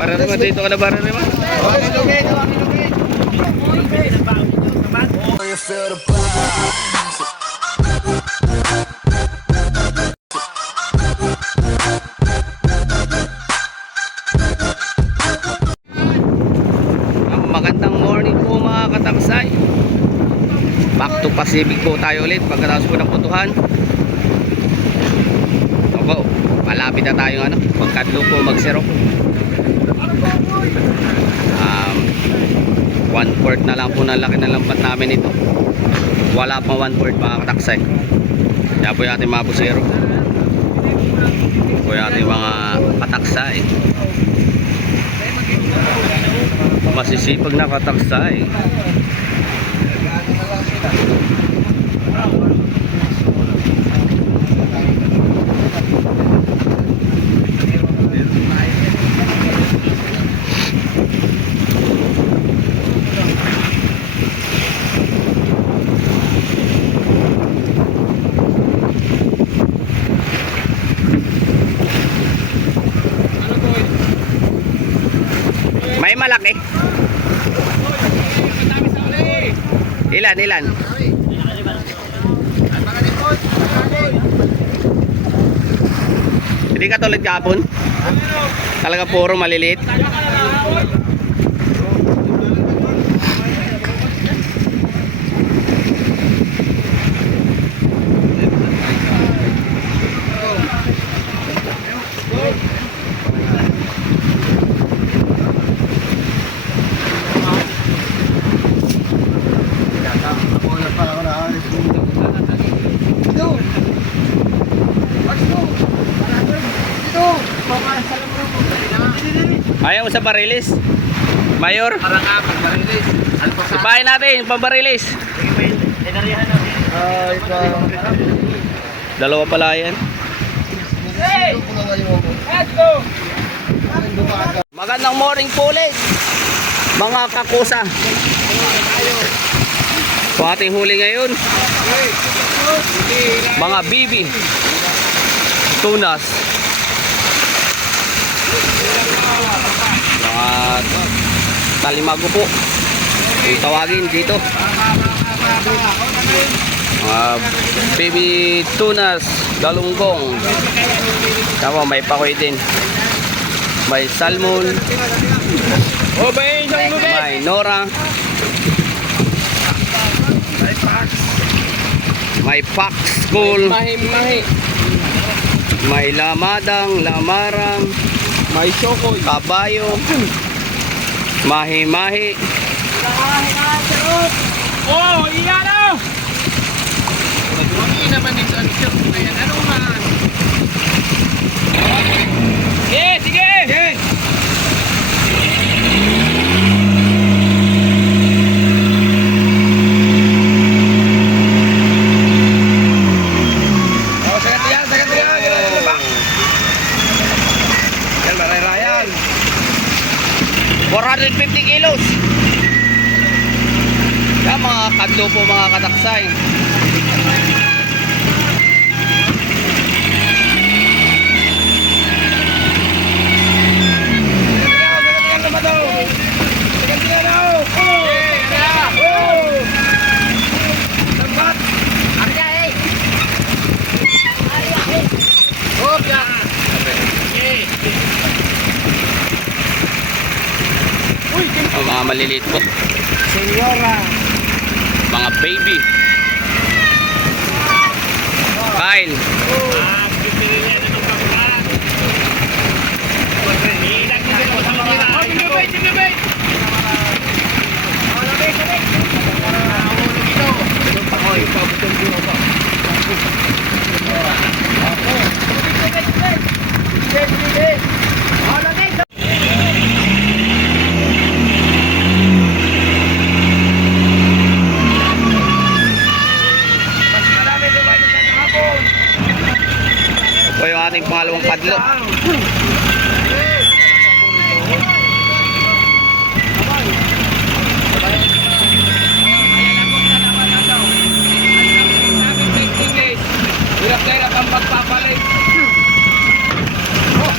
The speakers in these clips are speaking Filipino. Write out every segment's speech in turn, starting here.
Bararima, dito ka na bararima. Magandang morning po mga kataksay. Back to Pacific po tayo ulit pagkatapos po ng putuhan. Opo, malapit na tayo magkadlo po magsero. 1/4 na lang po ng laki ng lampat namin ito. Wala pang 1/4 mga kataksay. Kaya po yung ating mga busero, po yung ating mga kataksay, masisipag na kataksay. May malaki. Ilan? Hindi ka tulad kahapon? Talaga puro maliliit. Ayaw mo sa barilis? Mayor? Parang apat barilis. Ipahin natin, pambarilis. Dalawa pala yan. Hey! Let's go! Magandang morning po ulit, mga kakusa. So ating huli ngayon, mga bibi, tunas, mga talimago po yung tawagin dito. Mga baby tunas, galunggong. Tama, may pakoy din. May salmon. May nora. May pax school. May lamadang, lamarang. May syokoy, kabayo. Mahi-mahi. Oh, iyan o! Hindi naman yung answer. Ano man? Sige! Yan, marirayan. 450 kilos. Yan, mga kadlo po mga kataksay. Oh, mga maliliit po. Senyora. Mga baby. Kyle. Ito yung ating pangalawang kadlo. Hirap ang pagpapalit.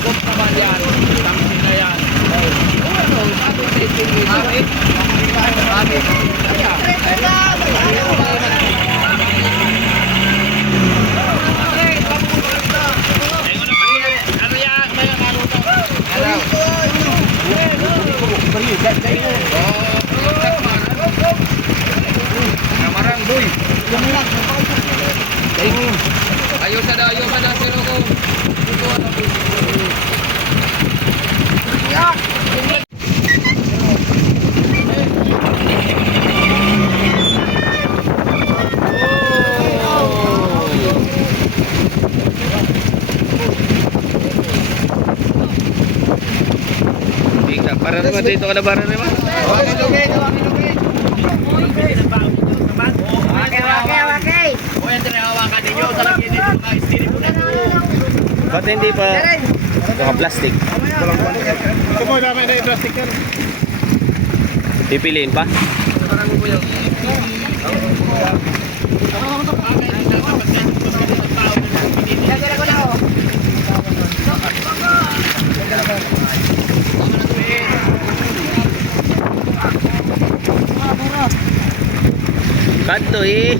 Huwag naman yan. Tangin na yan. Kamarang boy. Ayos ada sino ko. Ika, para naman dito ka na para naman. Ba't hindi pa naka-plastic? Pipiliin pa? Kanto eh.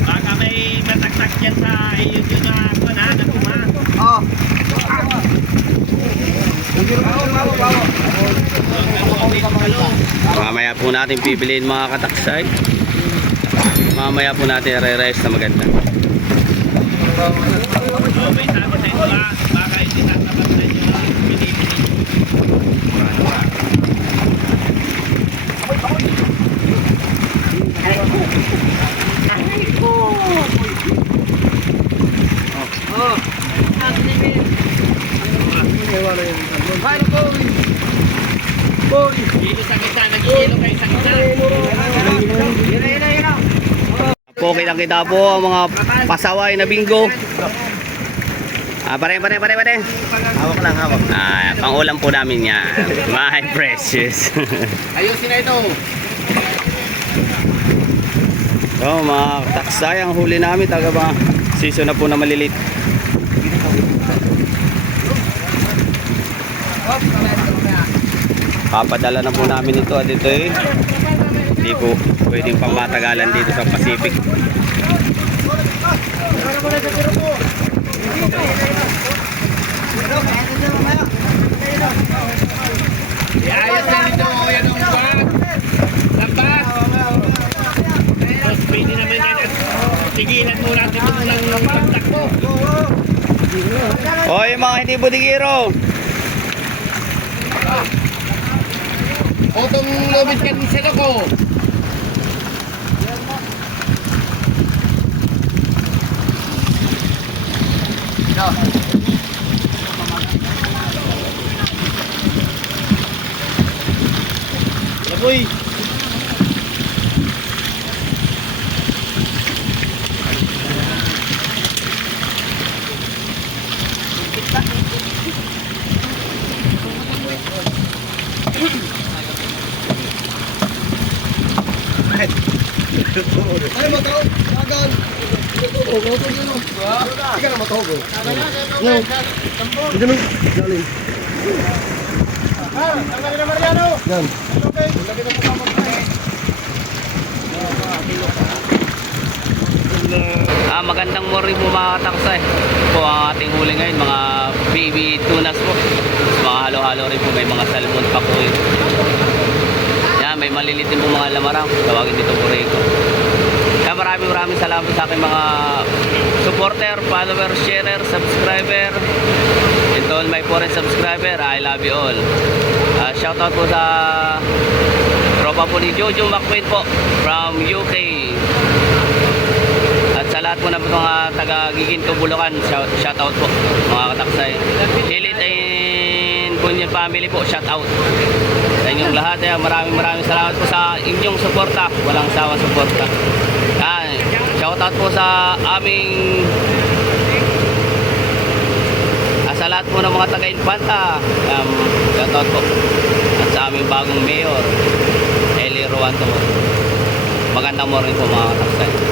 Baka may mataktak yan sa iyo na ako na kuma. Mamaya po natin pipiliin mga kataksay. Mamaya po natin re-rest na maganda. May sabi sa ito baka hindi tatapat na nyo pinipili. Dito sa kita, nag-iilo kayo sa kita. Po kita po ang mga pasaway na bingo. Pare. Hawak lang, hawak. Pang-ulam po namin yan. My precious. Ayusin na ito. So, mga taksay, ang huli namin taga ba season na po na malilit. Papadala na po namin ito at ito eh. Hindi po pwedeng pang matagalan dito sa Pacific. Ayos na nito. Yan ang bag. Lambat. Tapos pwede naman yan. Tigilan mo natin ng pagtakbo. Hoy mga hindi budigiro. O kung lumit ka din sila ko. Laboy. Ay, matao. Agan. Ika na matao ko. No. Hindi mo. Galing. Tanggalin na Mariano. Yan. Magandang morning po mga taksay. Po ang ating huli ngayon, mga baby tunas po. Mga halo-halo rin po, may mga salmon pa po yun. Yan, may malilit din po mga lamarang. Tawagin dito po rin ko. Kaya maraming salamat sa aking mga supporter, follower, sharer, subscriber. And to all my foreign subscriber, I love you all. Shoutout po sa tropa tropa po ni Jojo McQueen po from UK. At sa lahat po na mga taga Giginto, Bulacan, shout out po mga kataksay. Hilit and Bunyan family po, shout out sa inyong lahat. Maraming salamat po sa inyong suporta, walang sawang suporta. Shout out po sa aming sa lahat po ng mga taga-Infanta, shout out po. At sa aming bagong mayor, Eli Ruanto. Magandang morning po mga kataksay.